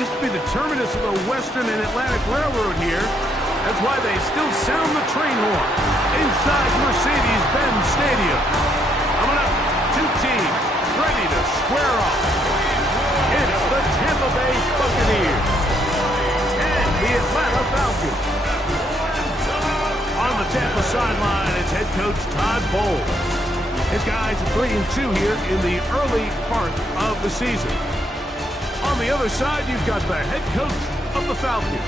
Used to be the terminus of the Western and Atlantic Railroad here. That's why they still sound the train horn inside Mercedes-Benz Stadium. Coming up, two teams ready to square off. It's the Tampa Bay Buccaneers and the Atlanta Falcons. On the Tampa sideline, it's head coach Todd Bowles. His guys are 3-2 here in the early part of the season. On the other side, you've got the head coach of the Falcons.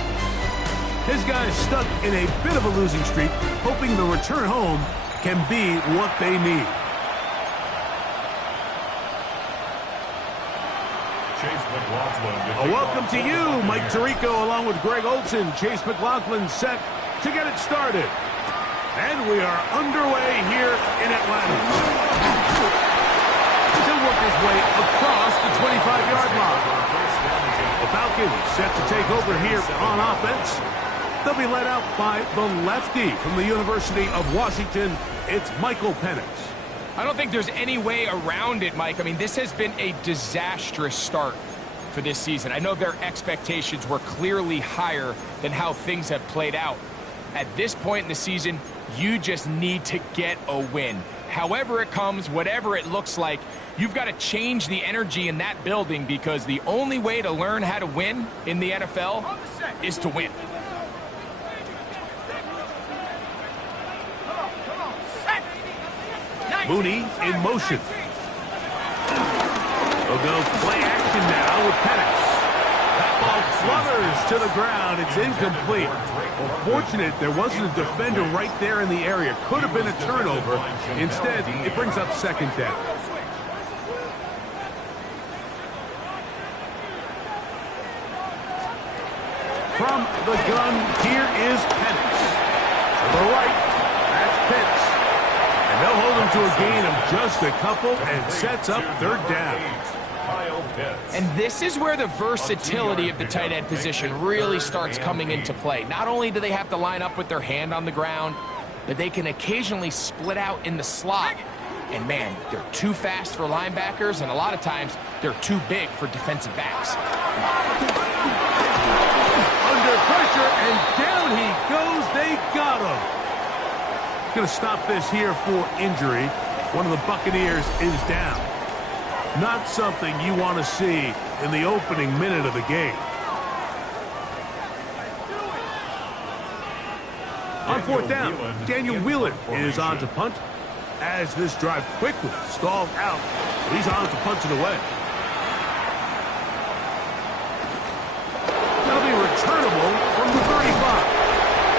His guys stuck in a bit of a losing streak, hoping the return home can be what they need. A welcome to you, Mike Tirico, along with Greg Olson. Chase McLaughlin set to get it started. And we are underway here in Atlanta. He'll work his way across the 25-yard line. The Falcons set to take over here on offense. They'll be led out by the lefty from the University of Washington. It's Michael Penix. I don't think there's any way around it, Mike. I mean, this has been a disastrous start for this season. I know their expectations were clearly higher than how things have played out. At this point in the season, you just need to get a win. However it comes, whatever it looks like, you've got to change the energy in that building, because the only way to learn how to win in the NFL is to win. Mooney in motion. They'll go play action now with Penix. That ball flutters to the ground. It's incomplete. Well, fortunate there wasn't a defender right there in the area. Could have been a turnover. Instead, it brings up second down. From the gun, here is Penix. To the right, that's Pitts. And they'll hold him to a gain of just a couple and sets up third down. And this is where the versatility of the tight end position really starts coming into play. Not only do they have to line up with their hand on the ground, but they can occasionally split out in the slot. And man, they're too fast for linebackers, and a lot of times they're too big for defensive backs. Under pressure, and down he goes. They got him. Going to stop this here for injury. One of the Buccaneers is down. Not something you want to see in the opening minute of the game. On fourth down, Daniel Wheeler is on to punt. As this drive quickly stalled out, he's on to punt it away. That'll be returnable from the 35.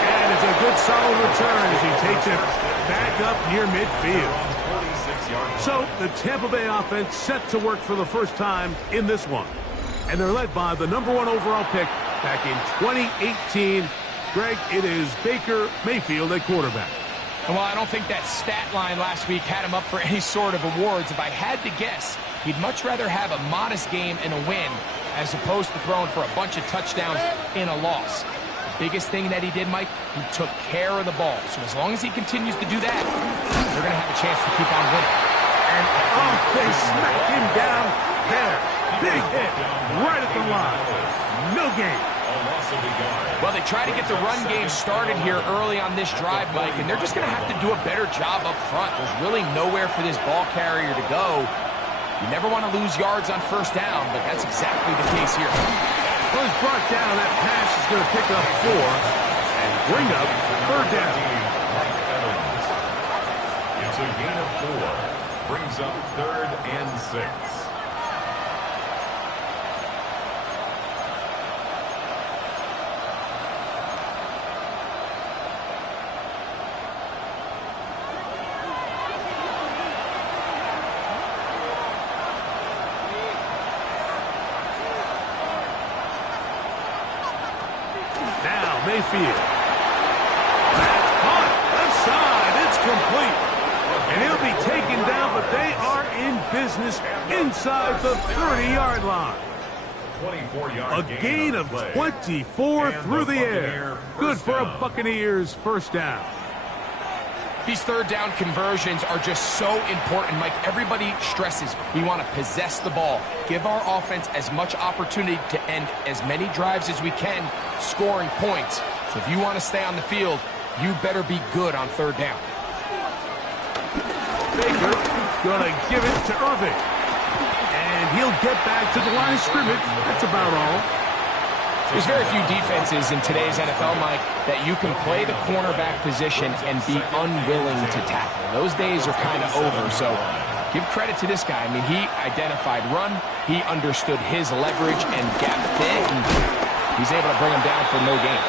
And it's a good solid return as he takes it back up near midfield. So the Tampa Bay offense set to work for the first time in this one. And they're led by the #1 overall pick back in 2018. Greg, it is Baker Mayfield at quarterback. And while I don't think that stat line last week had him up for any sort of awards, if I had to guess, he'd much rather have a modest game and a win as opposed to throwing for a bunch of touchdowns in a loss. The biggest thing that he did, Mike, he took care of the ball. So as long as he continues to do that, they're going to have a chance to keep on winning. And they smacked him down there. Big hit right at the line. No gain. Well, they try to get the run game started here early on this drive, Mike, and they're just going to have to do a better job up front. There's really nowhere for this ball carrier to go. You never want to lose yards on first down, but that's exactly the case here. Well, he's brought down. That pass is going to pick up 4 and bring up third down. It's a gain of 4. Brings up 3rd and 6. Now Mayfield. That's caught. Left side. It's complete. And he'll be taken down, but they are in business inside the 30-yard line. A gain of 24 through the air. Good for a Buccaneers first down. These third down conversions are just so important, Mike. Everybody stresses we want to possess the ball, give our offense as much opportunity to end as many drives as we can, scoring points. So if you want to stay on the field, you better be good on third down. Baker going to give it to Irving. And he'll get back to the line of scrimmage. That's about all. There's very few defenses in today's NFL, Mike, that you can play the cornerback position and be unwilling to tackle. Those days are kind of over, so give credit to this guy. I mean, he identified run, he understood his leverage and gap fit, and he's able to bring him down for no gain.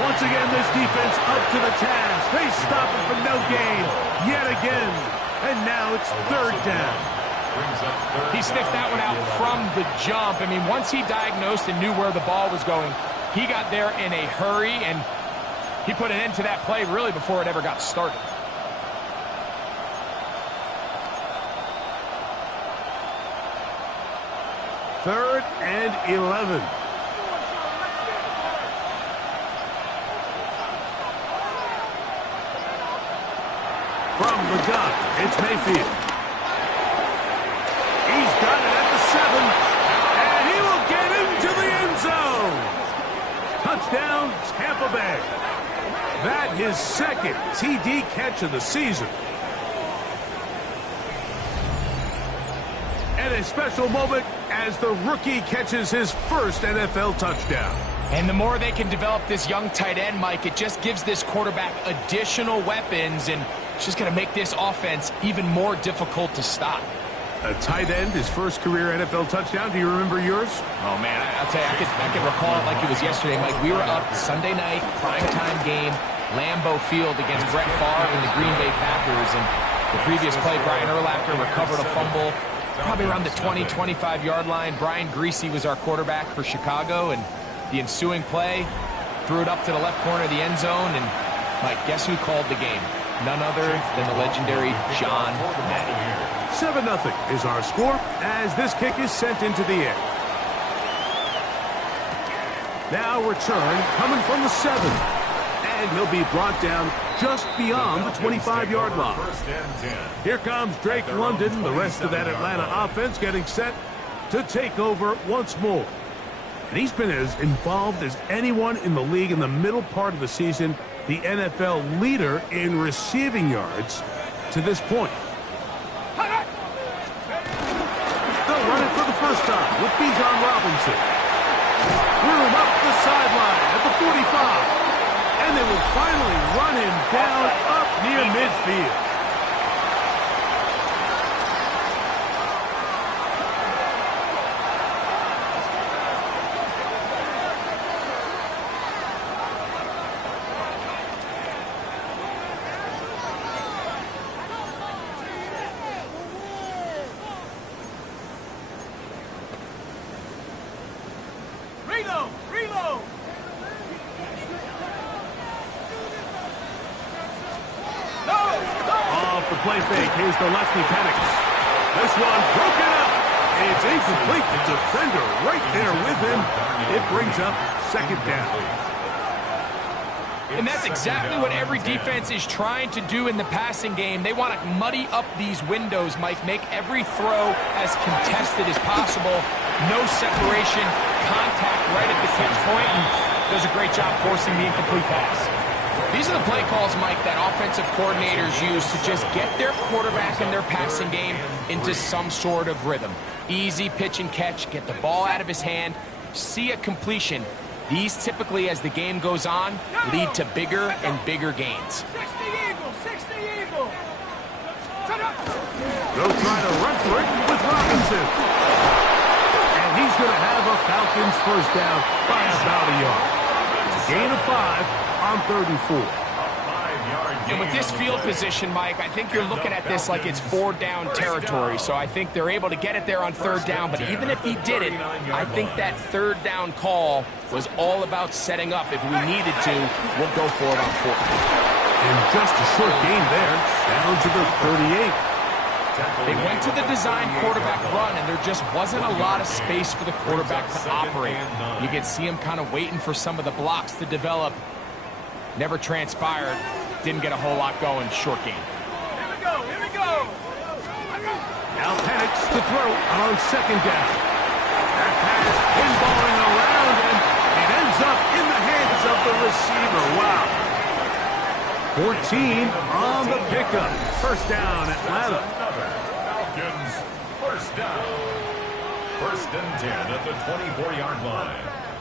Once again, this defense up to the task. They stop it for no gain yet again. And now it's third down. He sniffed that one out from the jump. I mean, once he diagnosed and knew where the ball was going, he got there in a hurry, and he put an end to that play really before it ever got started. Third and 11. From the gun, it's Mayfield. He's got it at the 7, and he will get into the end zone. Touchdown, Tampa Bay. That his second TD catch of the season. And a special moment as the rookie catches his first NFL touchdown. And the more they can develop this young tight end, Mike, it just gives this quarterback additional weapons, and it's just going to make this offense even more difficult to stop. A tight end, his first career NFL touchdown. Do you remember yours? Oh, man, I'll tell you, I can recall it like it was yesterday, Mike. We were up Sunday night, primetime game, Lambeau Field against Brett Favre and the Green Bay Packers. And the previous play, Brian Urlacher recovered a fumble probably around the 20, 25-yard line. Brian Greasy was our quarterback for Chicago, and the ensuing play threw it up to the left corner of the end zone. And, Mike, guess who called the game? None other than the legendary John Madden. 7-0 is our score as this kick is sent into the air. Now return coming from the 7. And he'll be brought down just beyond the 25-yard line. Here comes Drake London, the rest of that Atlanta offense getting set to take over once more. And he's been as involved as anyone in the league in the middle part of the season, the NFL leader in receiving yards to this point. They'll run it for the first time with Bijan Robinson. Room up the sideline at the 45. And they will finally run him down up near midfield. Reload! Off the play fake, here's the lefty Penix. This one broken up. It's incomplete. The defender right there with him. It brings up second down. And that's exactly what every defense is trying to do in the passing game. They want to muddy up these windows, Mike, make every throw as contested as possible. No separation, contact right at the catch point, and does a great job forcing the incomplete pass. These are the play calls, Mike, that offensive coordinators use to just get their quarterback and their passing game into some sort of rhythm. Easy pitch and catch, get the ball out of his hand, see a completion. These typically, as the game goes on, lead to bigger and bigger gains. 60 Eagle! They'll try to run for it with Robinson. And he's going to have a Falcons first down by about a yard. It's a gain of 5 on 3rd and 4. And with this field position, Mike, I think you're looking at this like it's 4-down territory. So I think they're able to get it there on 3rd down. But even if he did it, I think that 3rd down call was all about setting up. If we needed to, we'll go for it on 4th. And just a short gain there, down to the 38. They went to the design quarterback run, and there just wasn't a lot of space for the quarterback to operate. You could see him kind of waiting for some of the blocks to develop. Never transpired. didn't get a whole lot going short game. Here we go, here we go. Now Penix to throw on second down. That pass pinballing around, and it ends up in the hands of the receiver. Wow. 14 on the pickup. First down, Atlanta. Falcons, first down. First and 10 at the 24-yard line.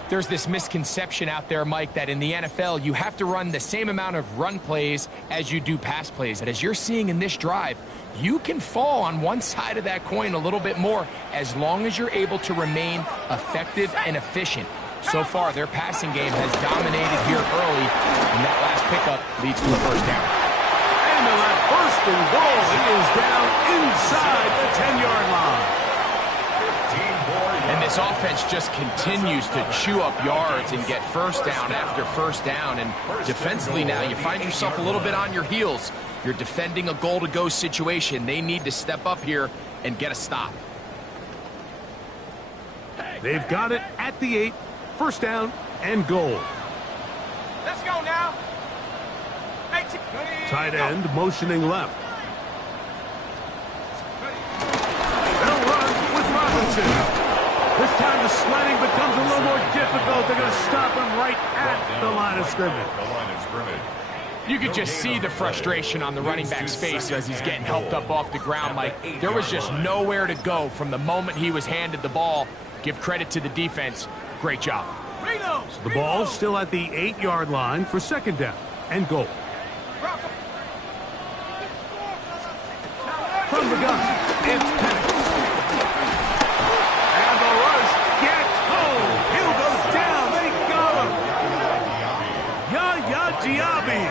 There's this misconception out there, Mike, that in the NFL, you have to run the same amount of run plays as you do pass plays. And as you're seeing in this drive, you can fall on one side of that coin a little bit more as long as you're able to remain effective and efficient. So far, their passing game has dominated here early, and that last pickup leads to a first down. And that first and goal is down inside the 10-yard line. And this offense just continues to chew up yards and get first down after first down. And defensively now, you find yourself a little bit on your heels. You're defending a goal-to-go situation. They need to step up here and get a stop. They've got it at the 8. First down and goal. Let's go now. Tight end motioning left. They'll run with Robinson. This time the sledding becomes a little more difficult. They're going to stop him right at the line of scrimmage. You could just see the frustration on the running back's face as he's getting helped up off the ground. Like, there was just nowhere to go from the moment he was handed the ball. Give credit to the defense. Great job. So the ball's still at the 8-yard line for second down and goal. From the gun, it's Penix. And the rush gets home. Hill goes down. They got him. Yaya Diaby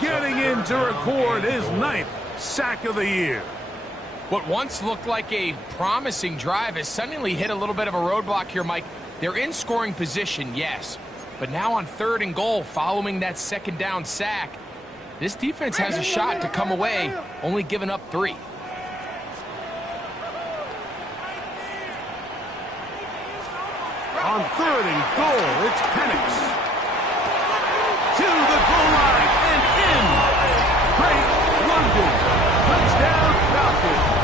getting in to record his 9th sack of the year. What once looked like a promising drive has suddenly hit a little bit of a roadblock here, Mike. They're in scoring position, yes. But now on third and goal, following that second down sack, this defense has a shot to come away, only giving up 3. On third and goal, it's Penix. To the goal line and in. Great London. Touchdown Falcons.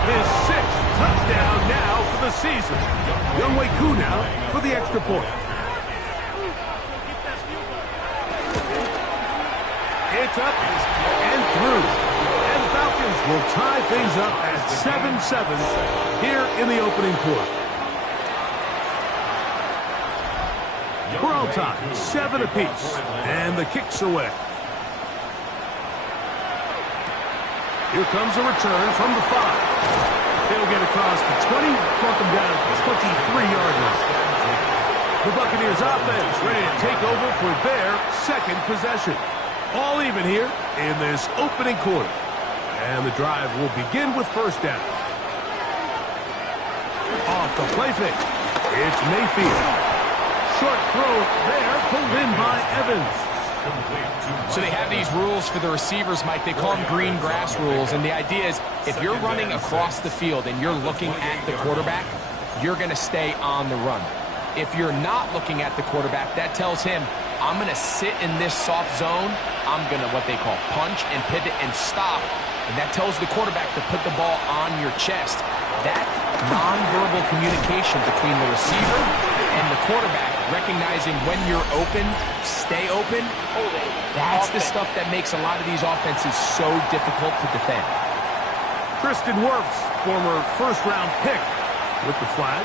His 6th touchdown now for the season. Younghoe Koo now for the extra point. It's up and through. And Falcons will tie things up at 7-7 here in the opening quarter. We're all tied, 7 apiece, and the kick's away. Here comes a return from the 5. They'll get across the 20, bump them down to the 23-yard line. The Buccaneers offense ready to take over for their second possession. All even here in this opening quarter. And the drive will begin with first down. Off the play fake, it's Mayfield. Short throw there, pulled in by Evans. So they have these rules for the receivers, Mike. They call them green grass rules. And the idea is if you're running across the field and you're looking at the quarterback, you're going to stay on the run. If you're not looking at the quarterback, that tells him, I'm going to sit in this soft zone. I'm going to what they call punch and pivot and stop. And that tells the quarterback to put the ball on your chest. That nonverbal communication between the receiver and the quarterback, recognizing when you're open, stay open, that's the stuff that makes a lot of these offenses so difficult to defend. Tristan Wirfs, former first-round pick, with the flag.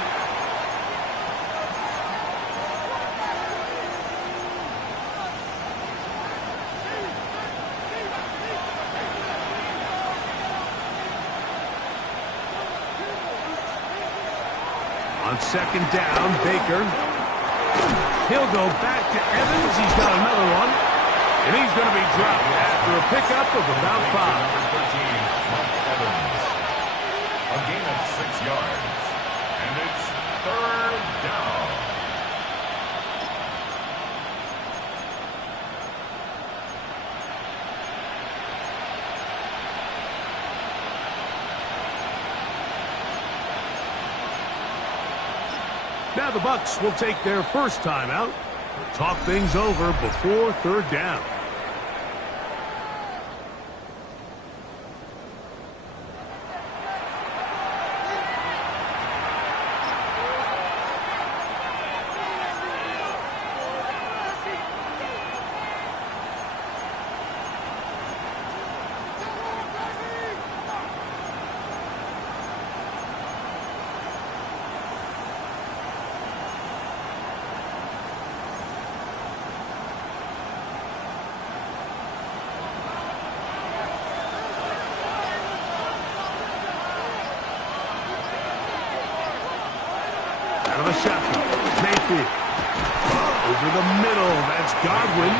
On second down, Baker. He'll go back to Evans. He's got another one. And he's going to be dropped after a pickup of about 5. 13, Evans. A gain of 6 yards. And it's third down. Now the Bucs will take their first timeout. Talk things over before third down. Mayfield. Over the middle, that's Godwin.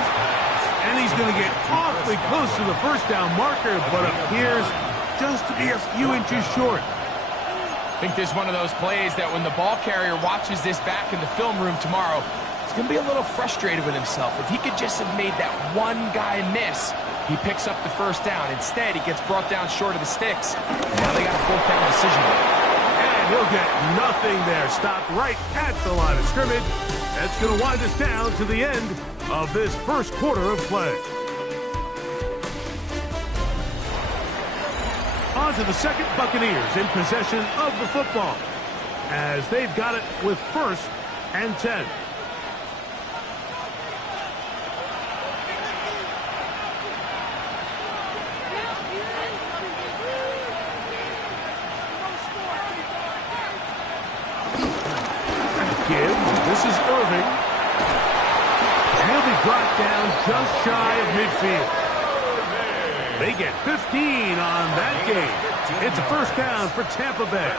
And he's going to get awfully close to the first down marker, but appears just to be a few inches short. I think this is one of those plays that when the ball carrier watches this back in the film room tomorrow, he's going to be a little frustrated with himself. If he could just have made that one guy miss, he picks up the first down. Instead, he gets brought down short of the sticks. Now they got a fourth down decision. And he'll get nothing there. Stopped right at the line of scrimmage. That's going to wind us down to the end of this first quarter of play. On to the second, Buccaneers in possession of the football as they've got it with 1st and 10. This is Irving. And he'll be brought down just shy of midfield. They get 15 on that game. It's a first down for Tampa Bay.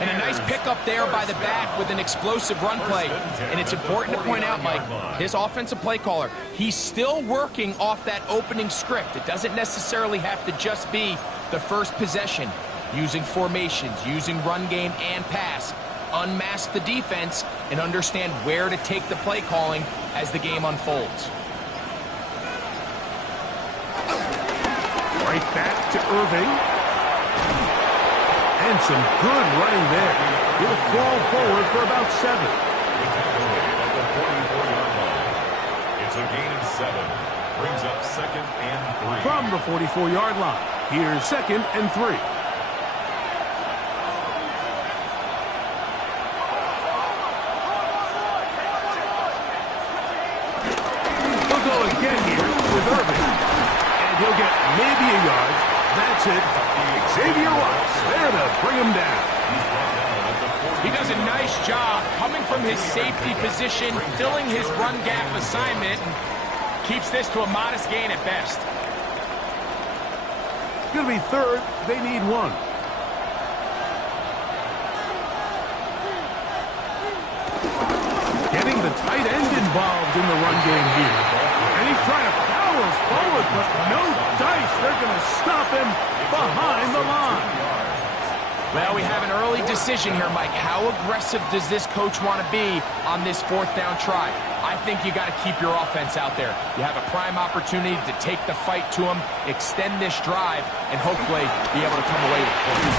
And a nice pickup there by the back with an explosive run play. And it's important to point out, Mike, his offensive play caller, he's still working off that opening script. It doesn't necessarily have to just be the first possession. Using formations, using run game and pass. Unmask the defense and understand where to take the play calling as the game unfolds. Right back to Irving. And some good running there. He'll fall forward for about 7. At the 44-yard line. It's a gain of 7. Brings up 2nd and 3. From the 44-yard line, here's 2nd and 3. He'll get maybe a yard. That's it. Xavier Watts there to bring him down. He does a nice job coming from his safety position, filling his run gap assignment, and keeps this to a modest gain at best. It's going to be 3rd. They need 1. Getting the tight end involved in the run game here. And he's trying to power forward, but no dice. They're going to stop him behind the line. Well, we have an early decision here, Mike. How aggressive does this coach want to be on this 4th down try? I think you got to keep your offense out there. You have a prime opportunity to take the fight to him, extend this drive, and hopefully be able to come away with points.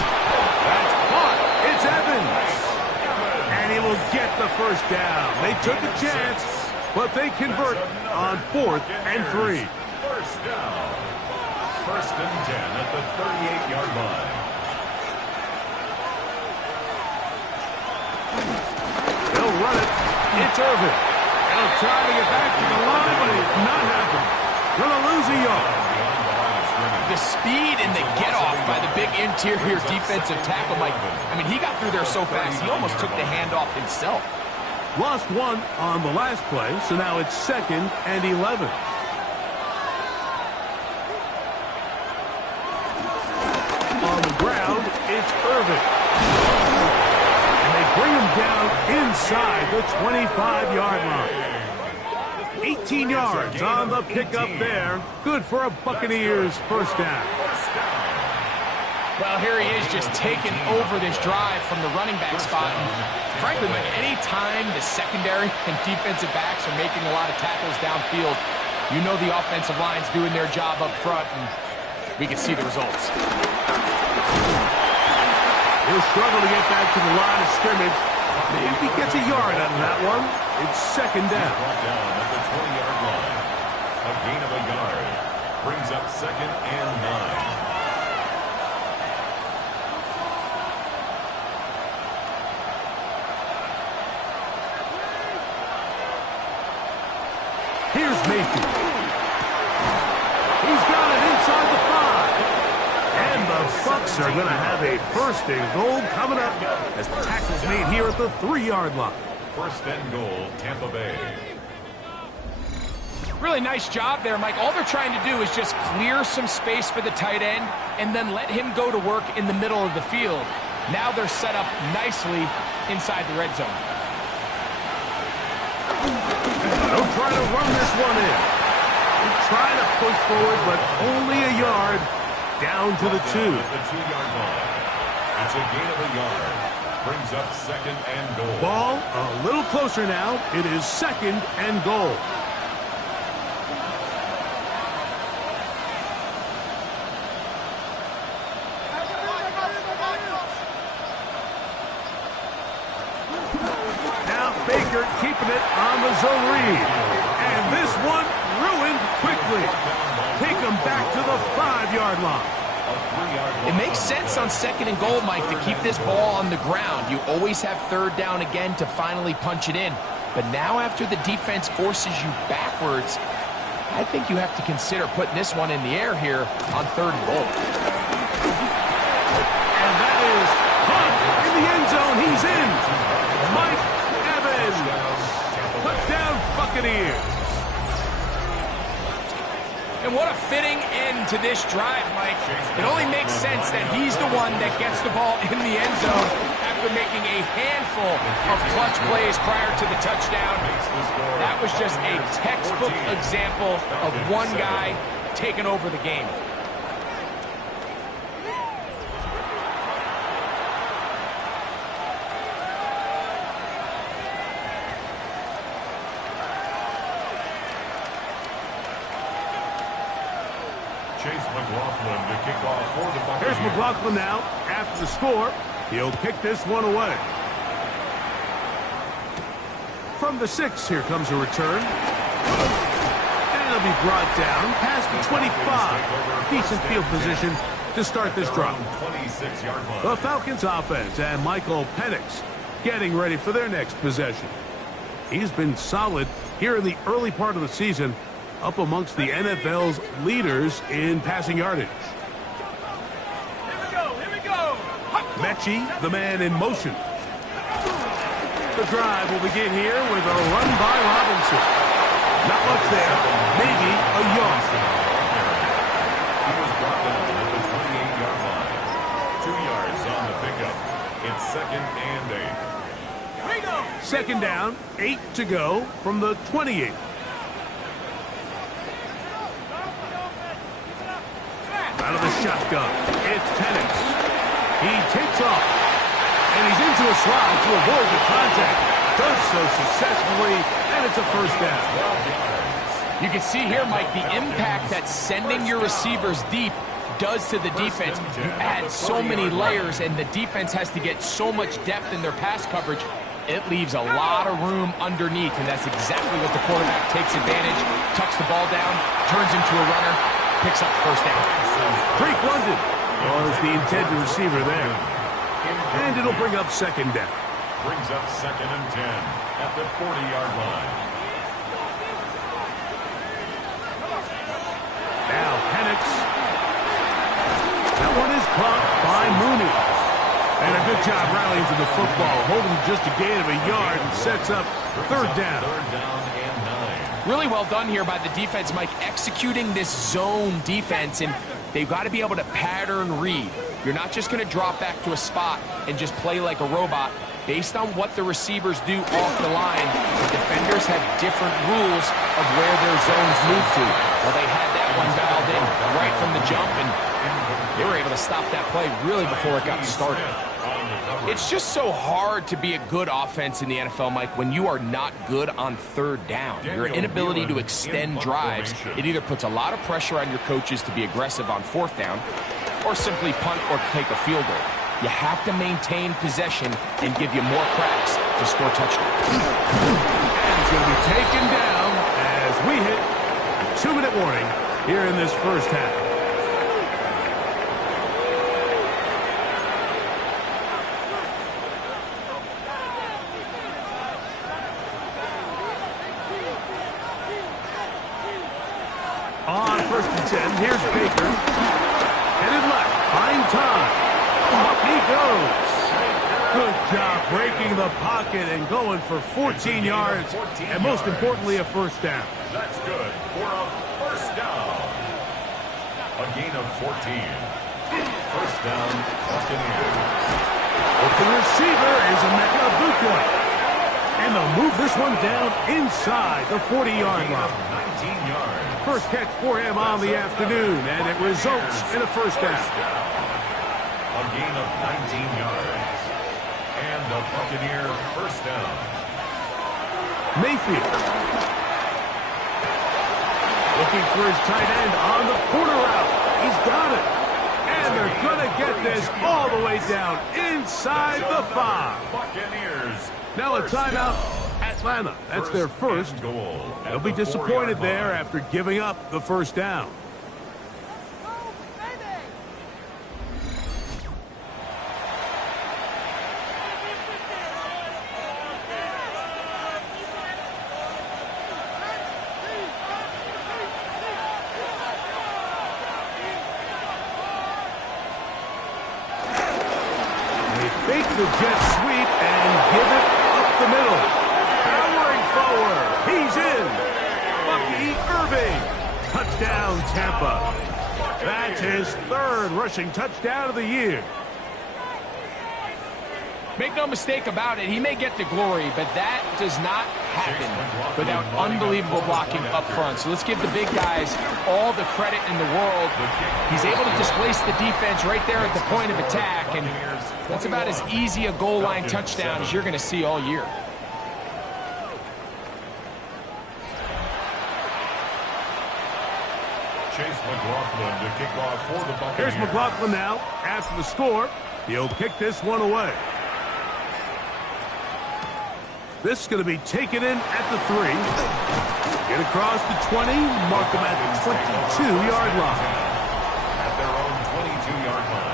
That's caught. It's Evans. And he will get the first down. They took a chance, but they convert on 4th and 3. First down. 1st and 10 at the 38-yard line. They'll run it. It's Irving. They'll try to get back to the line, but it's not happening. Gonna lose a yard. The speed and the get-off by the big interior defensive tackle, Mike. I mean, he got through there so fast, he almost took the handoff himself. Lost 1 on the last play, so now it's 2nd and 11. On the ground, it's Irving. And they bring him down inside the 25-yard line. 18 yards on the pickup there. Good for a Buccaneers first down. Well, here he is just taking over this drive from the running back spot. And frankly, Mike, any time the secondary and defensive backs are making a lot of tackles downfield, you know the offensive line's doing their job up front, and we can see the results. He'll struggle to get back to the line of scrimmage. Maybe gets a yard out of that one. It's 2nd down. Brought down at the 20-yard line. A gain of a yard. Brings up 2nd and 9. Here's Mayfield. He's got it inside the 5. And the Bucs are going to have a 1st and goal coming up as the tackle's made here at the 3-yard line. 1st and goal, Tampa Bay. Really nice job there, Mike. All they're trying to do is just clear some space for the tight end and then let him go to work in the middle of the field. Now they're set up nicely inside the red zone. They'll try to run this one in. They're trying to push forward, but only a yard down to the 2. At the 2-yard line. It's a gain of a yard. Brings up 2nd and goal. Ball a little closer now. It is 2nd and goal. Baker keeping it on the zone read. And this one ruined quickly. Take him back to the 5-yard line. It makes sense on 2nd and goal, Mike, to keep this ball on the ground. You always have 3rd down again to finally punch it in. But now after the defense forces you backwards, I think you have to consider putting this one in the air here on 3rd and goal. And that is caught in the end zone. He's in. Mike Touchdown Buccaneers. And what a fitting end to this drive, Mike. It only makes sense that he's the one that gets the ball in the end zone after making a handful of clutch plays prior to the touchdown. That was just a textbook example of one guy taking over the game. Here's McLaughlin now. After the score, he'll kick this one away. From the 6, here comes a return. And it'll be brought down past the 25. Decent field position to start this drive. The Falcons offense and Michael Penix getting ready for their next possession. He's been solid here in the early part of the season, up amongst the NFL's leaders in passing yardage. Mechie, the man in motion. The drive will begin here with a run by Robinson. Not much there, maybe a yard. He was brought down at the 28-yard line. 2 yards on the pickup. It's 2nd and 8. 2nd down, 8 to go from the 28. Out of the shotgun, it's Penix. He takes off, and he's into a slide to avoid the contact. Does so successfully, and it's a 1st down. You can see here, Mike, the impact that sending your receivers deep does to the defense. You add so many layers, and the defense has to get so much depth in their pass coverage. It leaves a lot of room underneath, and that's exactly what the quarterback takes advantage. Tucks the ball down, turns into a runner, picks up 1st down. Drake London was the intended receiver there. And it'll bring up 2nd down. Brings up 2nd and 10 at the 40-yard line. Now Penix. That one is caught by Mooney. And a good job rallying to the football, holding just a gain of a yard and sets up 3rd down. 3rd down and 9. Really well done here by the defense, Mike, executing this zone defense, and they've got to be able to pattern read. You're not just going to drop back to a spot and just play like a robot. Based on what the receivers do off the line, the defenders have different rules of where their zones move to. Well, they had that one dialed in right from the jump, and they were able to stop that play really before it got started. It's just so hard to be a good offense in the NFL, Mike, when you are not good on 3rd down. Your inability to extend drives, it either puts a lot of pressure on your coaches to be aggressive on 4th down or simply punt or take a field goal. You have to maintain possession and give you more cracks to score touchdowns. And it's going to be taken down as we hit a 2-minute warning here in this 1st half. On 1st and 10, here's Baker. Headed left, find time. Up he goes. Good job breaking the pocket and going for 14 yards, and most importantly, a 1st down. That's good for a 1st down. A gain of 14. 1st down, Buccaneers. Open receiver is Emeka Buka. And And they'll move this one down inside the 40-yard line. 19 yards. First catch for him on the afternoon, and it results in a first down. A gain of 19 yards. And the Buccaneer first down. Mayfield. Looking for his tight end on the corner route. He's got it. And they're going to get this all the way down inside the 5. Buccaneers. Now a timeout. Atlanta. That's their first. They'll be disappointed there after giving up the first down. Fake the jet sweep and give it up the middle. Powering forward. He's in. Bucky Irving. Touchdown, Tampa. That's his third rushing touchdown of the year. Make no mistake about it, he may get the glory, but that does not happen without unbelievable blocking up front. So let's give the big guys all the credit in the world. He's able to displace the defense right there at the point of attack, and that's about as easy a goal line touchdown as you're going to see all year. Chase McLaughlin to kick off for the Buccaneers. Here's McLaughlin now. After the score, he'll kick this one away. This is going to be taken in at the 3. Get across the 20. Mark them at the 22-yard line. At their own 22-yard line.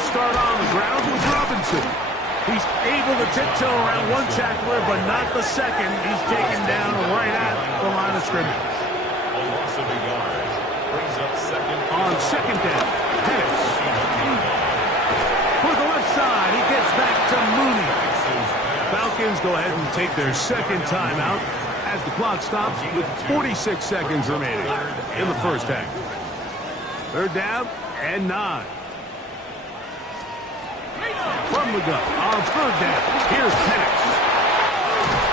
Start on the ground with Robinson. He's able to tiptoe around one tackler, but not the second. He's taken down right at the line of scrimmage. A loss of a yard. Brings up second. On second down, Pettis. For the left side, he gets back to Mooney. Falcons go ahead and take their second timeout as the clock stops with 46 seconds remaining in the first half. Third down and 9. From the gun on third down. Here's Penix.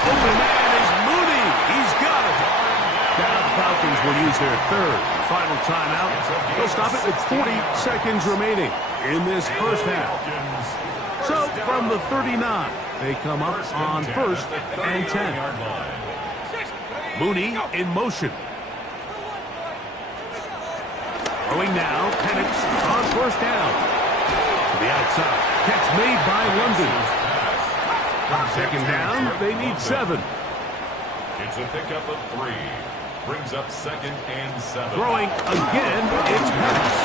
Open man is Mooney. He's got it. Now the Falcons will use their third final timeout. They'll stop it with 40 seconds remaining in this first half. So from the 39, they come up on first and 10. Mooney in motion. Throwing now. Penix on first down. To the outside. Catch made by London. Second down, they need 7. It's a pickup of 3. Brings up second and 7. Throwing again, it's Pettis.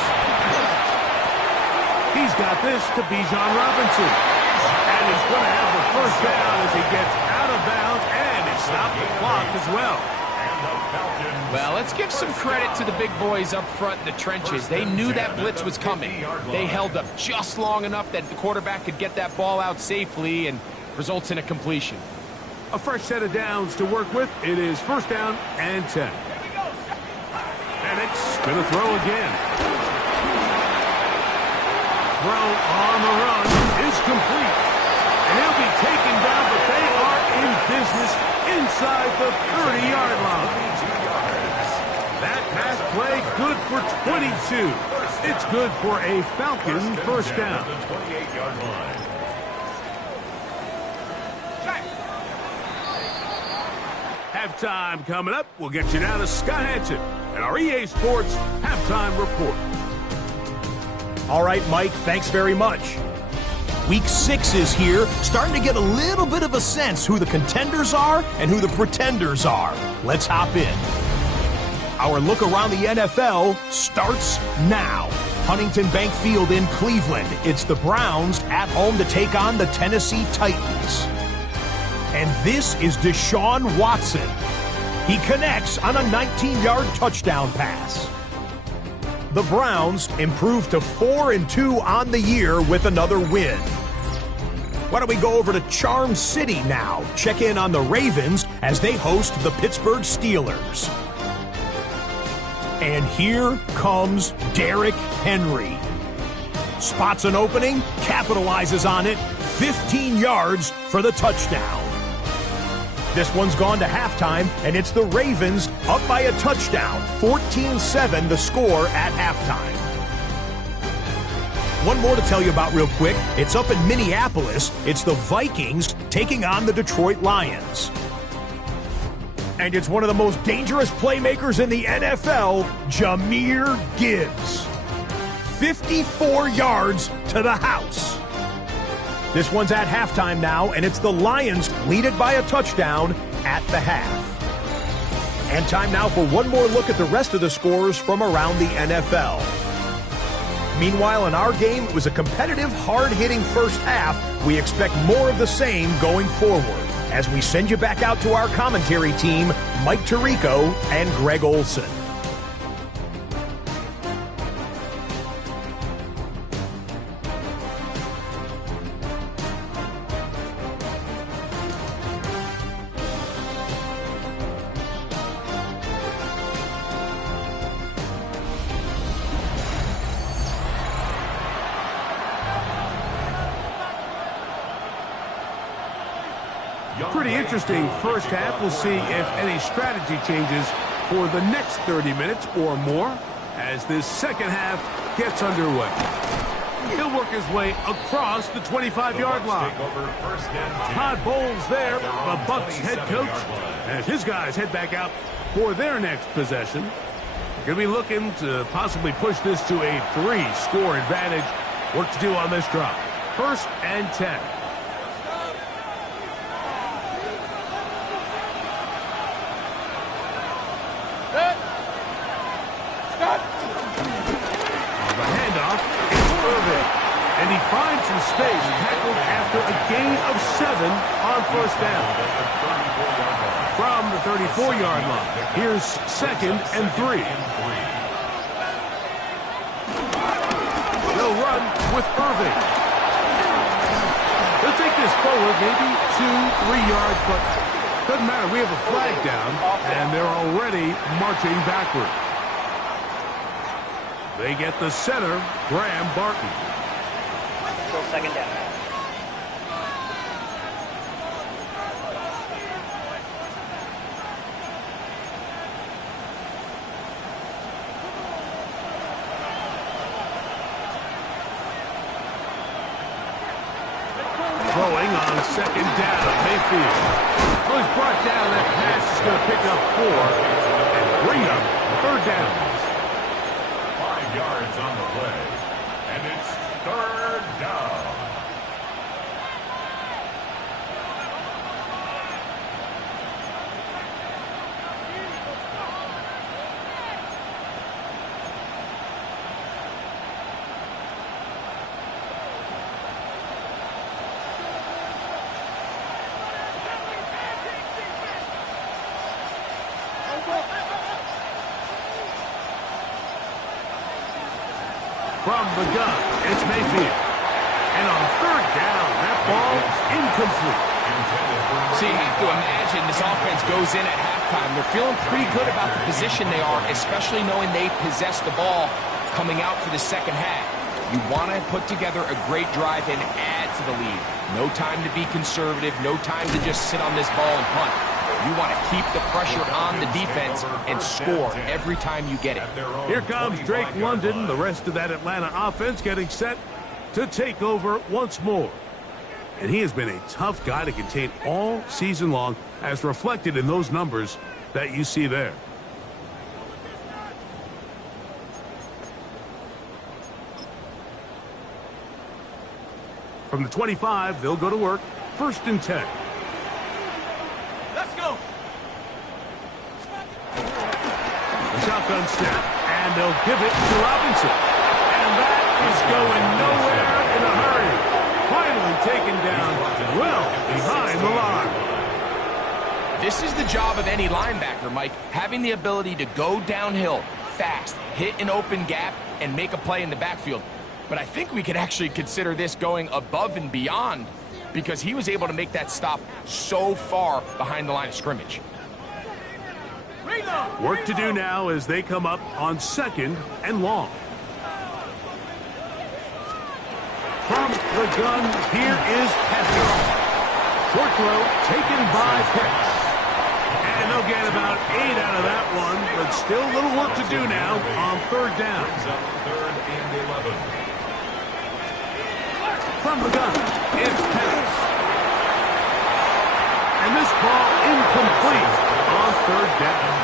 He's got this to Bijan Robinson. And he's going to have the first down as he gets out of bounds, and he stopped the clock as well. Well, let's give some credit to the big boys up front in the trenches. They knew that blitz was coming. They held up just long enough that the quarterback could get that ball out safely and results in a completion. A fresh set of downs to work with. It is first down and 10. Penix going to throw again. Throw on the run is complete. And he'll be taken down, but they are in business inside the 30-yard line. That pass play good for 22. It's good for a Falcon first down. The 28-yard line. Halftime coming up. We'll get you down to Scott Hansen and our EA Sports Halftime Report. All right, Mike, thanks very much. Week 6 is here, starting to get a little bit of a sense who the contenders are and who the pretenders are. Let's hop in. Our look around the NFL starts now. Huntington Bank Field in Cleveland. It's the Browns at home to take on the Tennessee Titans. And this is Deshaun Watson. He connects on a 19-yard touchdown pass. the Browns improved to 4-2 on the year with another win. Why don't we go over to Charm City now? Check in on the Ravens as they host the Pittsburgh Steelers. And here comes Derrick Henry. Spots an opening, capitalizes on it, 15 yards for the touchdown. This one's gone to halftime, and it's the Ravens up by a touchdown. 14-7 the score at halftime. One more to tell you about real quick. It's up in Minneapolis. It's the Vikings taking on the Detroit Lions. And it's one of the most dangerous playmakers in the NFL, Jahmyr Gibbs. 54 yards to the house. This one's at halftime now, and it's the Lions lead it by a touchdown at the half. And time now for one more look at the rest of the scores from around the NFL. Meanwhile, in our game, it was a competitive, hard-hitting first half. We expect more of the same going forward as we send you back out to our commentary team, Mike Tirico and Greg Olson. Pretty interesting first half. We'll see if any strategy changes for the next 30 minutes or more as this second half gets underway. He'll work his way across the 25-yard line. Todd Bowles there, the Bucs head coach, as his guys head back out for their next possession. Going to be looking to possibly push this to a 3-score advantage. Work to do on this drive. 1st and 10. And he finds some space, tackled after a gain of 7 on first down. From the 34-yard line, here's 2nd and 3. They'll run with Irving. They'll take this forward, maybe 2-3 yards, but doesn't matter. We have a flag down, and they're already marching backward. They get the center, Graham Barton. Still 2nd down. Throwing on 2nd down, Mayfield. Well, he's brought down. That pass is going to pick up 4 and bring up 3rd down. 5 yards on the play, and it's 3rd down. From the gun, it's Mayfield. And on 3rd down, that ball incomplete. So you have to imagine this offense goes in at halftime. They're feeling pretty good about the position they are, especially knowing they possess the ball coming out for the second half. You want to put together a great drive and add to the lead. No time to be conservative, no time to just sit on this ball and punt. You want to keep the pressure on the defense and score every time you get it. Here comes Drake London, the rest of that Atlanta offense getting set to take over once more. And he has been a tough guy to contain all season long, as reflected in those numbers that you see there. From the 25, they'll go to work. 1st and 10. Let's go. The shotgun snap, and they'll give it to Robinson. And that is going nowhere in a hurry. Finally taken down well behind the line. This is the job of any linebacker, Mike, having the ability to go downhill, fast, hit an open gap, and make a play in the backfield. But I think we could actually consider this going above and beyond because he was able to make that stop so far behind the line of scrimmage. Work to do now as they come up on 2nd and long. From the gun, here is Pester. Short throw taken by Pitts. And they'll get about 8 out of that one, but still a little work to do now on 3rd down. 3rd and 11. From the gun, it's Pitts. And this ball incomplete on 3rd down.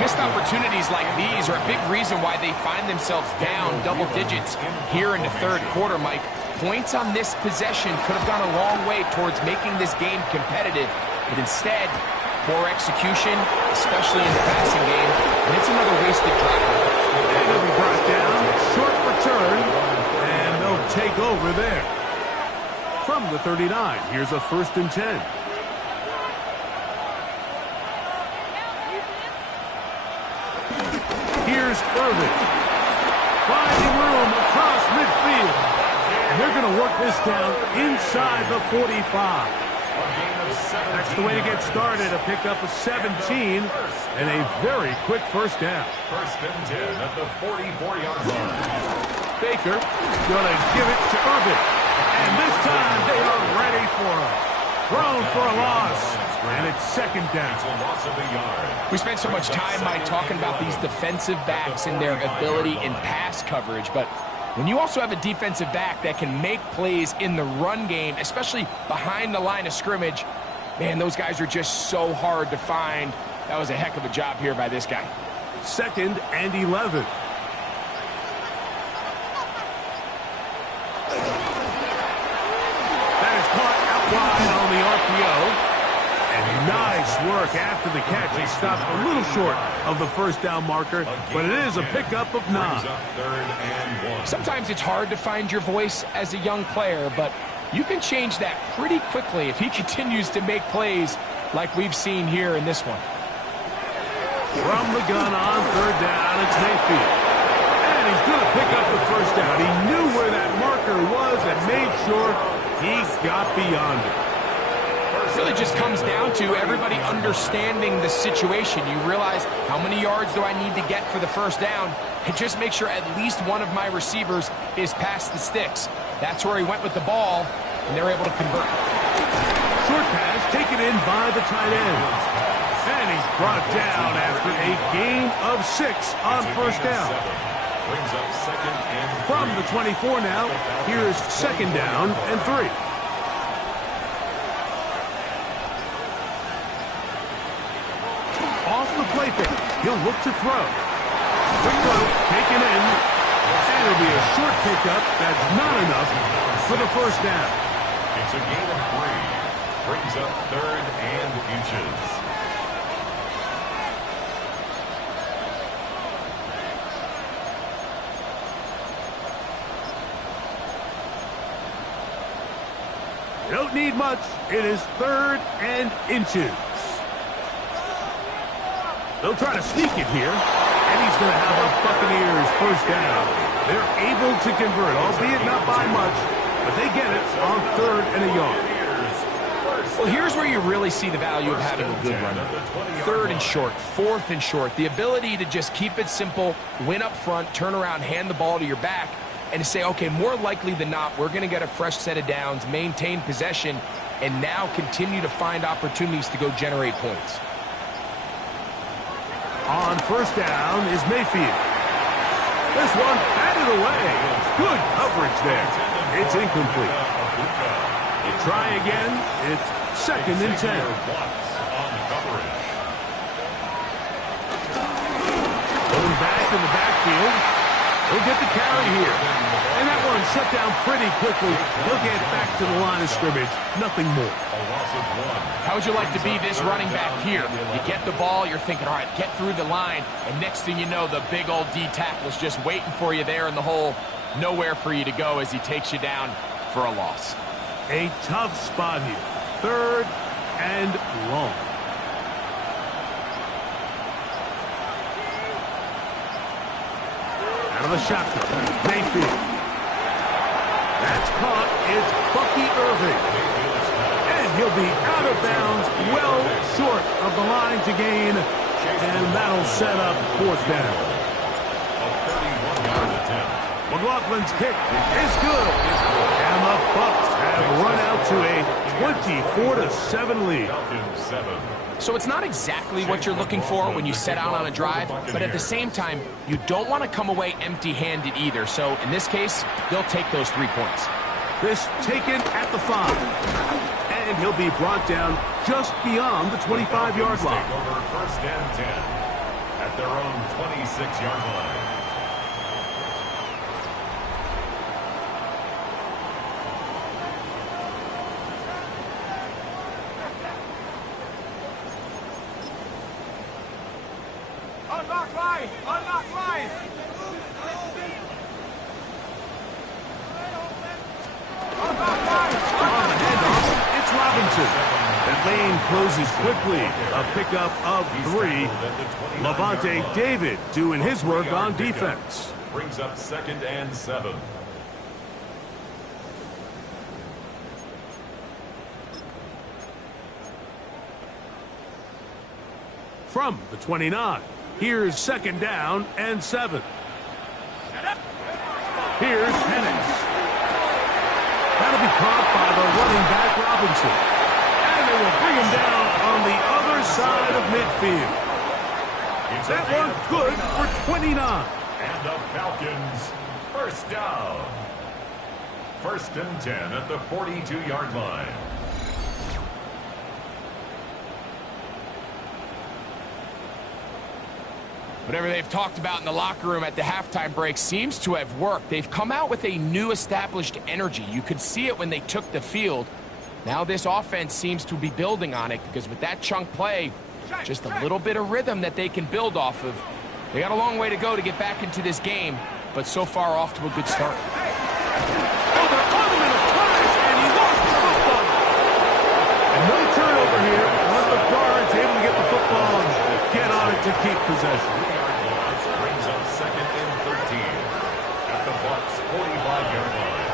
Missed opportunities like these are a big reason why they find themselves down double digits here in the 3rd quarter, Mike. Points on this possession could have gone a long way towards making this game competitive, but instead, poor execution, especially in the passing game, and it's another wasted drive. And he'll be brought down, short return, and they'll take over there. From the 39, here's a 1st and 10. Here's Irvin, finding room across midfield. And they're going to work this down inside the 45. That's the way to get started, a pickup of 17 and a very quick 1st down. 1st and 10 at the 44-yard line. Baker going to give it to Irvin. And this time they are ready for him. Thrown for a loss. And it's 2nd down. It's a loss of a yard. We spent so much time, Mike, talking about these defensive backs and their ability in pass coverage, but when you also have a defensive back that can make plays in the run game, especially behind the line of scrimmage, man, those guys are just so hard to find. That was a heck of a job here by this guy. 2nd and 11. That is caught out wide on the RPO. And nice work after the catch. He stopped a little short of the 1st down marker, but it is a pickup of 9. 3rd and 1. Sometimes it's hard to find your voice as a young player, but you can change that pretty quickly if he continues to make plays like we've seen here in this one. From the gun on 3rd down, it's Mayfield. And he's going to pick up the 1st down. He knew where that marker was and made sure he got beyond it. It really just comes down to everybody understanding the situation. You realize how many yards do I need to get for the 1st down, and just make sure at least one of my receivers is past the sticks. That's where he went with the ball, and they're able to convert. Short pass taken in by the tight end. And he's brought down after a gain of 6 on 1st down. Brings up 2nd and 3. From the 24 now, here's 2nd down and 3. Off the play fake, he'll look to throw. Quick throw, taken in, and it'll be a short pickup that's not enough for the 1st down. It's a gain of 3. Brings up 3rd and inches. Don't need much. It is 3rd and inches. They'll try to sneak it here, and he's going to have a Buccaneers 1st down. They're able to convert, albeit not by much, but they get it on 3rd and a yard. Well, here's where you really see the value of having a good run. 3rd and short, 4th and short. The ability to just keep it simple, win up front, turn around, hand the ball to your back, and to say, okay, more likely than not, we're going to get a fresh set of downs, maintain possession, and now continue to find opportunities to go generate points. On 1st down is Mayfield. This one batted away. Good coverage there. It's incomplete. They try again. It's 2nd and 10. Going back in the backfield. He'll get the carry here. And that one shut down pretty quickly. He'll get back to the line of scrimmage. Nothing more. How would you like to be this running back here? You get the ball, you're thinking, all right, get through the line, and next thing you know, the big old D tackle's just waiting for you there in the hole. Nowhere for you to go as he takes you down for a loss. A tough spot here. 3rd and long. Out of the shotgun, Mayfield. That's caught. It's Bucky Irving. And he'll be out of bounds, well short of the line to gain. And that'll set up fourth down. A 31-yard attempt. McLaughlin's kick is good. And the Bucs have run out to a 24-7 lead. Falcons 7. So it's not exactly what you're looking for when you set out on a drive, but at the same time, you don't want to come away empty-handed either. So in this case, they'll take those 3 points. This taken at the 5. And he'll be brought down just beyond the 25-yard line. Take over first and 10 at their own 26-yard line. Unlock line! Unlock line! Unlock line! On the handoff, it's Robinson. That lane closes quickly. A pickup of 3. Levante David doing his work on defense. Brings up 2nd and 7. From the 29. Here's 2nd down and 7. Here's Penix. That'll be caught by the running back Robinson. And they will bring him down on the other side of midfield. That one good for 29. And the Falcons first down. 1st and 10 at the 42-yard line. Whatever they've talked about in the locker room at the halftime break seems to have worked. They've come out with a new established energy. You could see it when they took the field. Now this offense seems to be building on it because with that chunk play, just a little bit of rhythm that they can build off of. They got a long way to go to get back into this game, but so far off to a good start. And no turnover here. One of the guards able to get the football and get on it to keep possession. Brings up 2nd and 13 at the Bucs 45-yard line.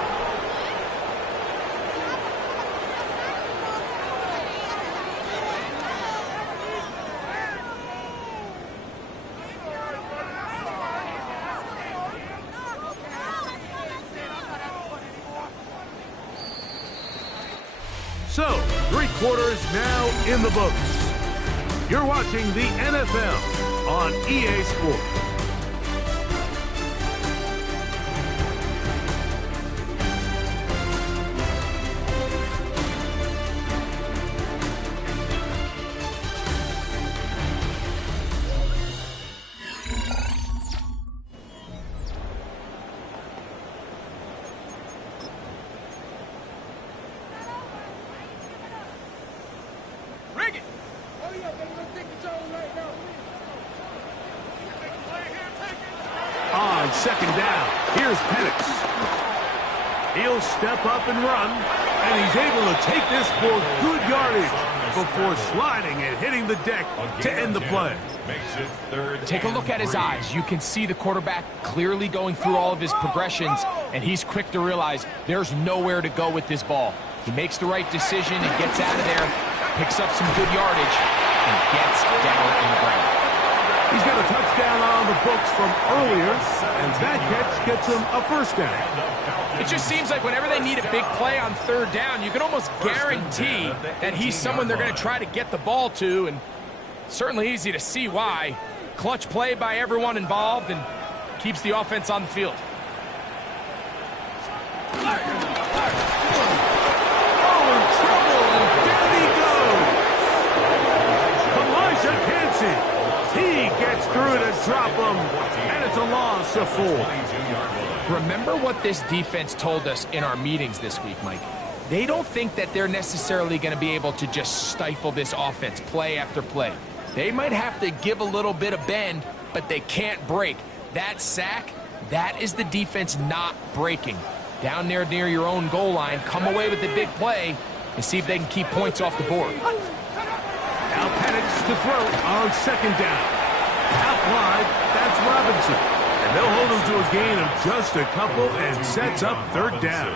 So, 3 quarters now in the books. You're watching the NFL on EA Sports. Rig it! On 2nd down, here's Penix. He'll step up and run, and he's able to take this for good yardage before sliding and hitting the deck to end the play. Makes it 3rd. Take a look at his eyes. You can see the quarterback clearly going through all of his progressions, and he's quick to realize there's nowhere to go with this ball. He makes the right decision and gets out of there, picks up some good yardage, and gets down in the ground. He's got a touchdown on the books from earlier, and that catch gets him a first down. It just seems like whenever they need a big play on 3rd down, you can almost guarantee that he's someone they're going to try to get the ball to, and certainly easy to see why. Clutch play by everyone involved and keeps the offense on the field. Oh, in trouble, and down he goes. Elijah Cansey. He gets through to drop him, and it's a loss of 4. Remember what this defense told us in our meetings this week, Mike. They don't think that they're necessarily going to be able to just stifle this offense play after play. They might have to give a little bit of bend, but they can't break. That sack, that is the defense not breaking. Down there near your own goal line, come away with the big play and see if they can keep points off the board. Now Penix to throw on 2nd down. Out wide, that's Robinson. And they'll hold him to a gain of just a couple and sets up third down.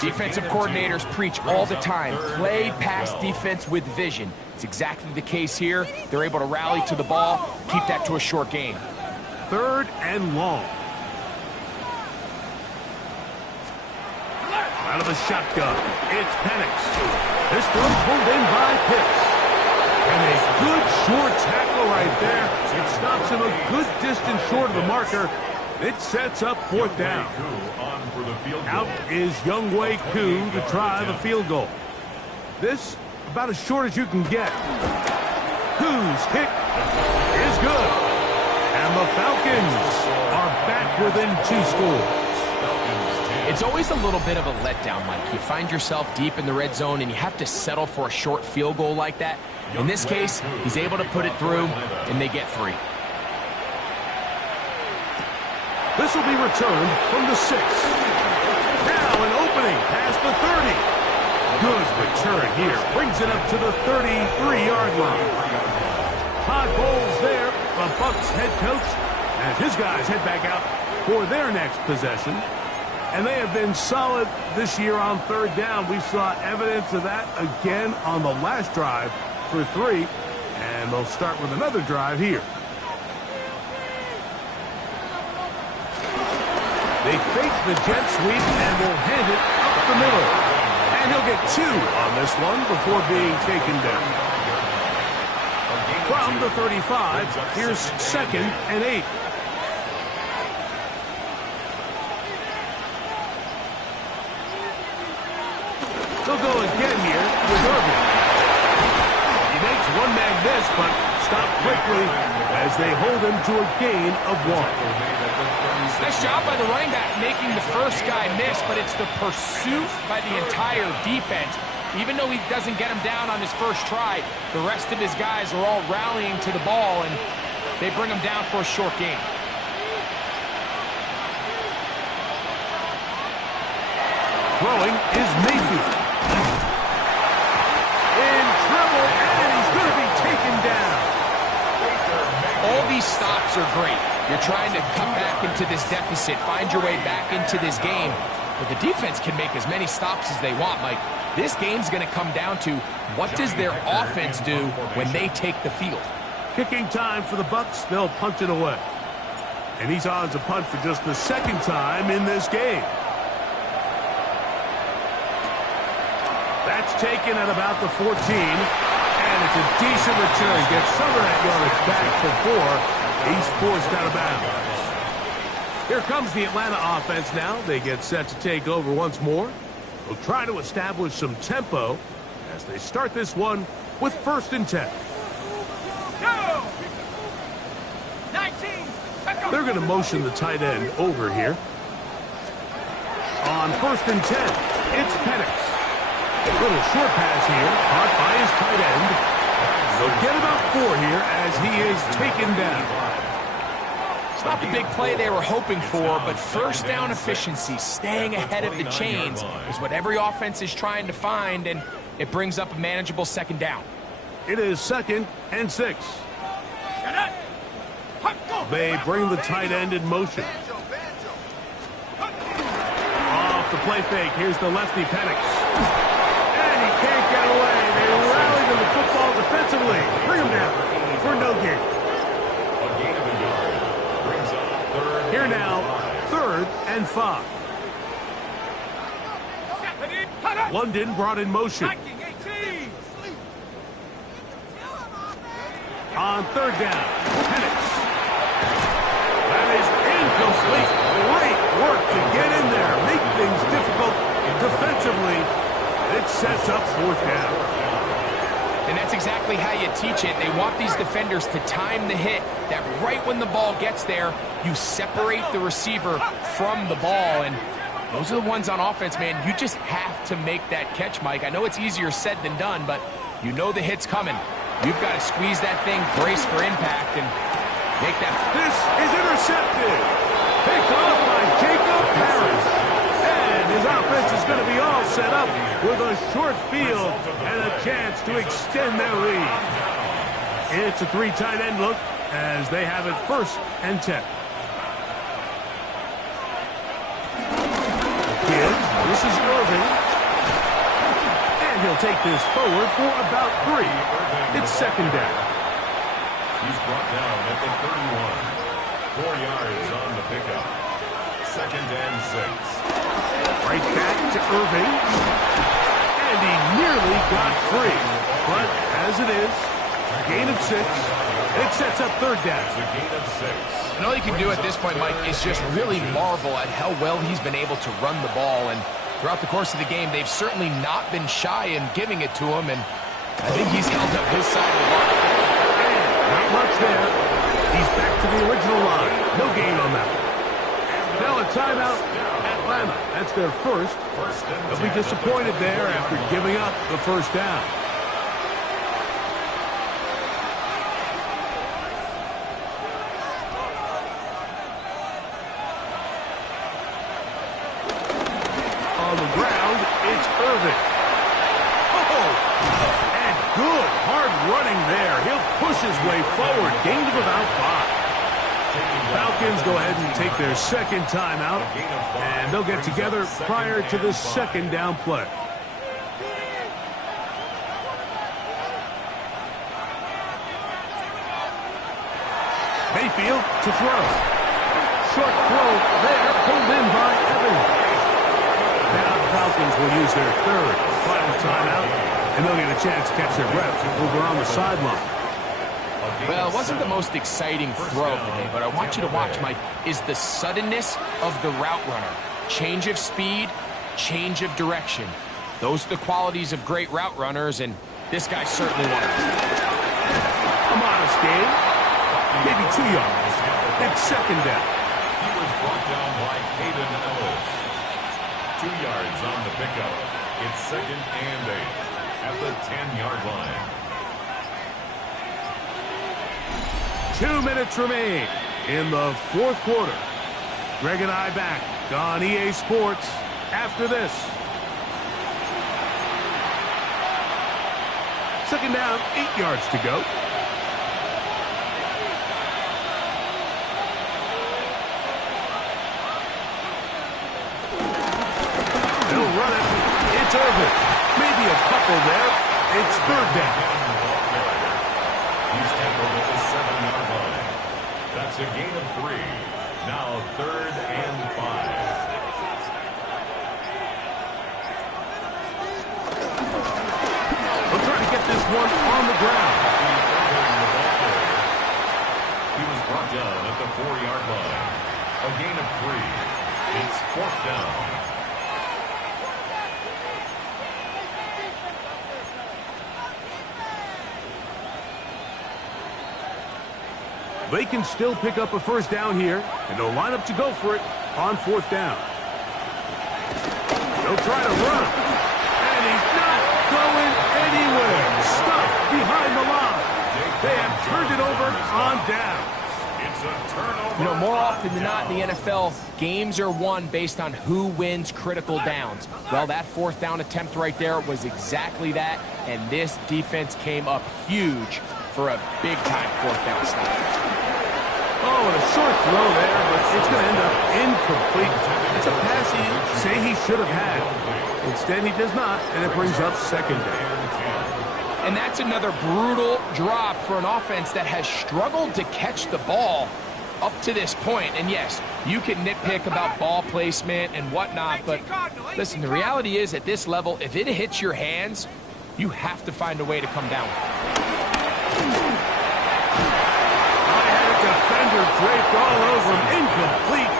Defensive coordinators preach all the time, play pass defense with vision. It's exactly the case here. They're able to rally to the ball, keep that to a short gain. Third and long. Out of the shotgun, it's Penix. This throw pulled in by Pitts. And a good short tackle right there. It stops him a good distance short of the marker. It sets up fourth down. Out is Younghoe Koo to try the field goal. This about as short as you can get. Koo's kick is good. And the Falcons are back within 2 scores. It's always a little bit of a letdown, Mike. You find yourself deep in the red zone and you have to settle for a short field goal like that. In this case, he's able to put it through and they get 3. This will be returned from the 6. Now an opening past the 30. Good return here. Brings it up to the 33-yard line. Todd Bowles there, the Bucs head coach, as his guys head back out for their next possession. And they have been solid this year on third down. We saw evidence of that again on the last drive for 3. And they'll start with another drive here. They fake the jet sweep and will hand it up the middle. And he'll get 2 on this one before being taken down. From the 35, here's 2nd and 8. They'll go again here with Irvin. He makes one man miss, but stopped quickly as they hold him to a gain of 1. Nice job by the running back making the first guy miss, but it's the pursuit by the entire defense. Even though he doesn't get him down on his first try, the rest of his guys are all rallying to the ball, and they bring him down for a short gain. Throwing is Mayfield. In trouble, and he's going to be taken down. All these stops are great. You're trying to cut back into this deficit, find your way back into this game. But the defense can make as many stops as they want, Mike. This game's going to come down to what does their offense do when they take the field. Kicking time for the Bucs. They'll punt it away. And he's on to punt for just the 2nd time in this game. That's taken at about the 14. And it's a decent return. Gets some of that yardage back before he's forced out of bounds. Here comes the Atlanta offense now. They get set to take over once more. They'll try to establish some tempo as they start this one with 1st and 10. They're going to motion the tight end over here. On 1st and 10, it's Penix. A little short pass here, caught by his tight end. They'll get about 4 here as he is taken down. It's not the big play they were hoping for, but first down efficiency, staying ahead of the chains, is what every offense is trying to find, and it brings up a manageable 2nd down. It is 2nd and 6. They bring the tight end in motion. Off the play fake, here's the lefty Penix. And he can't get away. They rally to the football defensively. Bring him down for no gain. Here now, 3rd and 5. London brought in motion. On 3rd down, Penix. That is incomplete. Great work to get in there, make things difficult defensively. It sets up 4th down. And that's exactly how you teach it. They want these defenders to time the hit, that right when the ball gets there, you separate the receiver from the ball. And those are the ones on offense, man. You just have to make that catch, Mike. I know it's easier said than done, but you know the hit's coming. You've got to squeeze that thing, brace for impact, and make that. This is intercepted. Picked off by Jacob Harris. And his offense is going to be all set up with a short field and a chance to extend their lead. It's a 3 tight end look as they have it 1st and 10. This is Irving. And he'll take this forward for about 3. It's second down. He's brought down at the 31. 4 yards on the pickup. Second and 6. Right back to Irving. And he nearly got free. But as it is, gain of 6. It sets up third down. It's a gain of 6. And all you can do at this point, Mike, is just really marvel at how well he's been able to run the ball. And throughout the course of the game, they've certainly not been shy in giving it to him. And I think he's held up his side of the ball. Not much there. He's back to the original line. No gain on that one. Now a timeout, Atlanta. That's their first. They'll be disappointed there after giving up the first down. On the ground, it's Irving. Oh! And good, hard running there. He'll push his way forward. Gain of about 5. Falcons go ahead and take their second timeout, and they'll get together prior to the second down play. Mayfield to throw. Short throw there, pulled in by Evans. Now the Falcons will use their third final timeout, and they'll get a chance to catch their breath over on the sideline. Well, it wasn't the most exciting throw of the day, but I want you to watch, Mike, is the suddenness of the route runner. Change of speed, change of direction. Those are the qualities of great route runners, and this guy's certainly one of them. A modest gain, maybe 2 yards. It's second down. He was brought down by Caden Ellis. 2 yards on the pickup. It's second and 8 at the 10-yard line. 2 minutes remain in the fourth quarter. Greg and I back on EA Sports after this. Second down, 8 yards to go. They'll run it. It's Irving. Maybe a couple there. It's third down. He's tackled at the 7-yard line. That's a gain of 3. Now third and 5. They'll try to get this one on the ground. He was brought down at the 4-yard line. A gain of 3. It's fourth down. They can still pick up a first down here, and they'll line up to go for it on fourth down. They'll try to run, and he's not going anywhere. Stuffed behind the line. They have turned it over on downs. It's a turnover. You know, more often than not in the NFL, games are won based on who wins critical downs. Well, that fourth down attempt right there was exactly that, and this defense came up huge for a big-time fourth down stop. Oh, and a short throw there, but it's going to end up incomplete. It's a pass he'd say he should have had. Instead, he does not, and it brings up second down. And that's another brutal drop for an offense that has struggled to catch the ball up to this point. And yes, you can nitpick about ball placement and whatnot, but listen, the reality is at this level, if it hits your hands, you have to find a way to come down. Defender draped all over him. Incomplete.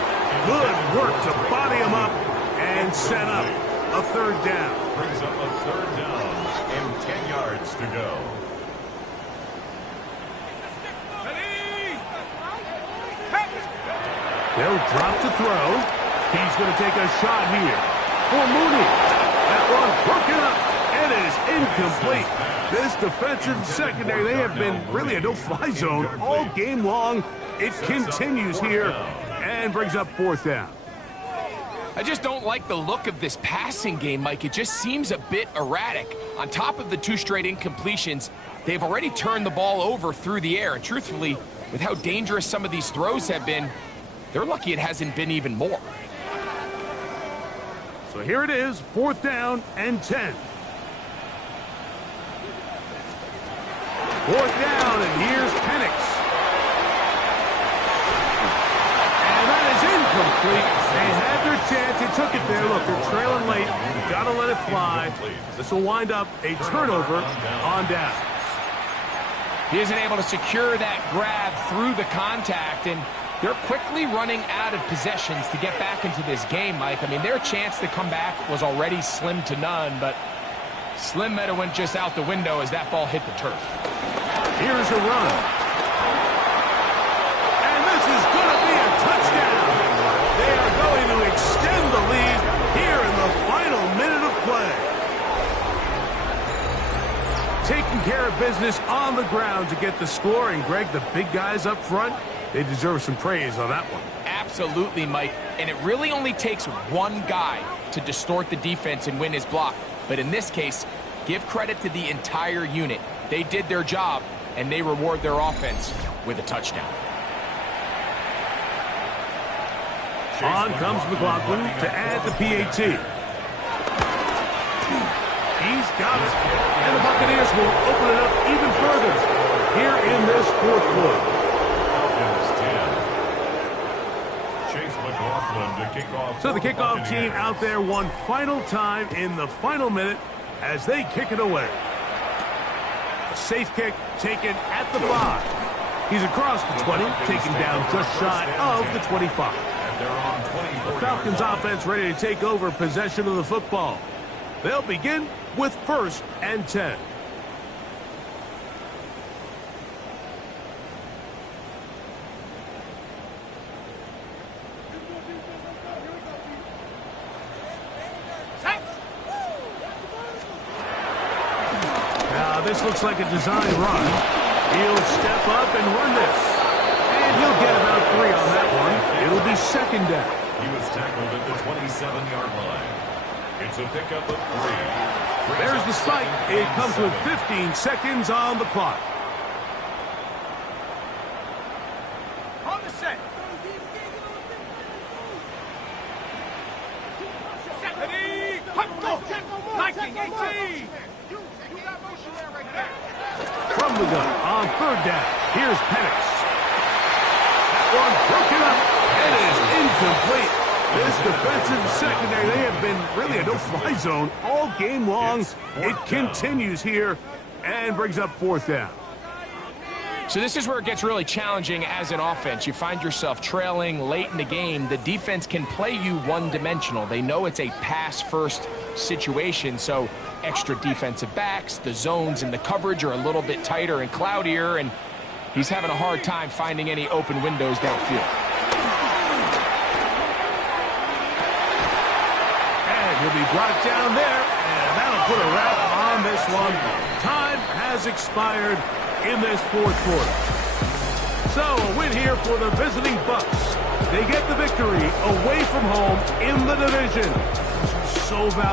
Good work to body him up and set up a third down. Brings up a third down and 10 yards to go. They'll drop to throw. He's going to take a shot here for Mooney. That one broken up. It is incomplete. This defensive secondary, they have been really a no-fly zone all game long. It continues here and brings up fourth down. I just don't like the look of this passing game, Mike. It just seems a bit erratic. On top of the 2 straight incompletions, they've already turned the ball over through the air. And truthfully, with how dangerous some of these throws have been, they're lucky it hasn't been even more. So here it is, 4th down and 10. 4th down, and here's Penix. And that is incomplete. They had their chance. They took it there. Look, they're trailing late. You've got to let it fly. This will wind up a turnover on downs. He isn't able to secure that grab through the contact, and they're quickly running out of possessions to get back into this game, Mike. I mean, their chance to come back was already slim to none, but slim might have went just out the window as that ball hit the turf. Here's a run. And this is going to be a touchdown. They are going to extend the lead here in the final minute of play. Taking care of business on the ground to get the score. And, Greg, the big guys up front, they deserve some praise on that one. Absolutely, Mike. And it really only takes one guy to distort the defense and win his block. But in this case, give credit to the entire unit. They did their job, and they reward their offense with a touchdown. On comes McLaughlin to add the PAT. He's got it. And the Buccaneers will open it up even further here in this 4th quarter. So the kickoff team out there one final time in the final minute as they kick it away. A safe kick taken at the 5. He's across the 20, taken down just shy of the 25. The Falcons offense ready to take over possession of the football. They'll begin with 1st and 10. Now this looks like a design run. He'll step up and run this. And he'll get about 3 on that one. It'll be 2nd down. He was tackled at the 27-yard line. It's a pickup of 3. There's the spike. It comes with 15 seconds on the clock. On the set. Ready. Go. 1918. You got motion there right there. From the gun on 3rd down. Here's Penix. That one broken up. It is incomplete. This defensive secondary, they have been really a no-fly zone all game long. It continues here and brings up 4th down. So this is where it gets really challenging as an offense. You find yourself trailing late in the game. The defense can play you one-dimensional. They know it's a pass-first situation, so extra defensive backs, the zones and the coverage are a little bit tighter and cloudier, and he's having a hard time finding any open windows downfield. He'll be brought down there, and that'll put a wrap on this one. Time has expired in this 4th quarter. So, a win here for the visiting Bucs. They get the victory away from home in the division. So valuable.